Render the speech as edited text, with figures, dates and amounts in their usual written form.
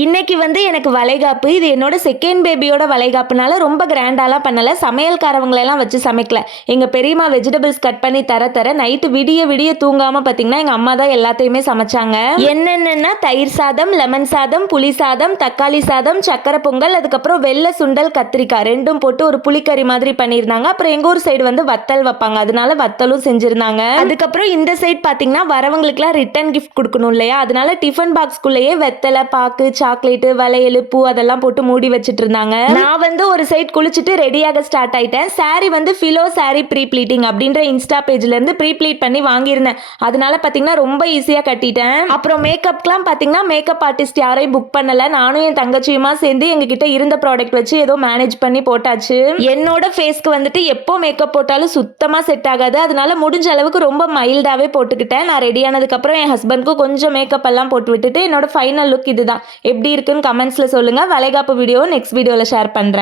இன்னைக்கு வந்து எனக்கு வளைகாப்பு. இது என்னோட செகண்ட் பேபியோட வளைகாப்புனால ரொம்ப கிராண்டாலாம் பண்ணல. சமையல்காரவங்களெல்லாம் வச்சு சமைக்கல. எங்க பெரியம்மா வெஜிடபிள்ஸ் கட் பண்ணி தர நைட்டு விடிய விடிய தூங்காம பார்த்தீங்கன்னா, எங்க அம்மா தான் எல்லாத்தையுமே சமைச்சாங்க. என்னென்னன்னா தயிர் சாதம், லெமன் சாதம், புளி சாதம், தக்காளி சாதம், சக்கரை பொங்கல், அதுக்கப்புறம் வெள்ளை சுண்டல், கத்திரிக்காய் 2ம் போட்டு ஒரு புளிக்கறி மாதிரி பண்ணியிருந்தாங்க. அப்புறம் எங்க ஊர் சைடு வந்து வத்தல் வைப்பாங்க. அதனால வத்தலும் செஞ்சிருந்தாங்க. அதுக்கப்புறம் இந்த சைடு பார்த்தீங்கன்னா, வரவங்களுக்குலாம் ரிட்டர்ன் கிஃப்ட் குடுக்கணும் இல்லையா? அதனால டிஃபன் பாக்ஸ்க்குள்ளேயே வெத்தலை, பாக்கு, சாக்லேட்டு, வளையல், பூ அதெல்லாம் போட்டு மூடி வச்சிட்டு இருந்தாங்க. நான் வந்து ஒரு சைட் குளிச்சுட்டு ரெடியாக ஸ்டார்ட் ஆயிட்டேன். சாரி வந்து ஃபிலோ சாரி ப்ரீ ப்ளீட்டிங் அப்படின்ற இன்ஸ்டா பேஜ்ல இருந்து ப்ரீ ப்ளீட் பண்ணி வாங்கியிருந்தேன். அதனால பாத்தீங்கன்னா ரொம்ப ஈஸியா கட்டிட்டேன். அப்புறம் மேக்கப்லாம் பாத்தீங்கன்னா மேக்கப் ஆர்டிஸ்ட் யாரையும் புக் பண்ணல. நானும் என் தங்கச்சியுமா சேர்ந்து எங்ககிட்ட இருந்த ப்ராடக்ட் வச்சு ஏதோ மேனேஜ் பண்ணி போட்டாச்சு. என்னோட ஃபேஸ்க்கு வந்துட்டு எப்போ மேக்கப் போட்டாலும் சுத்தமா செட் ஆகாது. அதனால முடிஞ்ச அளவுக்கு ரொம்ப மைல்டாவே போட்டுக்கிட்டேன். நான் ரெடி ஆனதுக்கு அப்புறம் என் ஹஸ்பண்ட்க்கு கொஞ்சம் மேக்கப் எல்லாம் போட்டு விட்டுட்டு என்னோட ஃபைனல் லுக் இதுதான். எப்படி இருக்குன்னு கமெண்ட்ஸ்ல சொல்லுங்க. வளைகாப்பு வீடியோ நெக்ஸ்ட் வீடியோல ஷேர் பண்றேன்.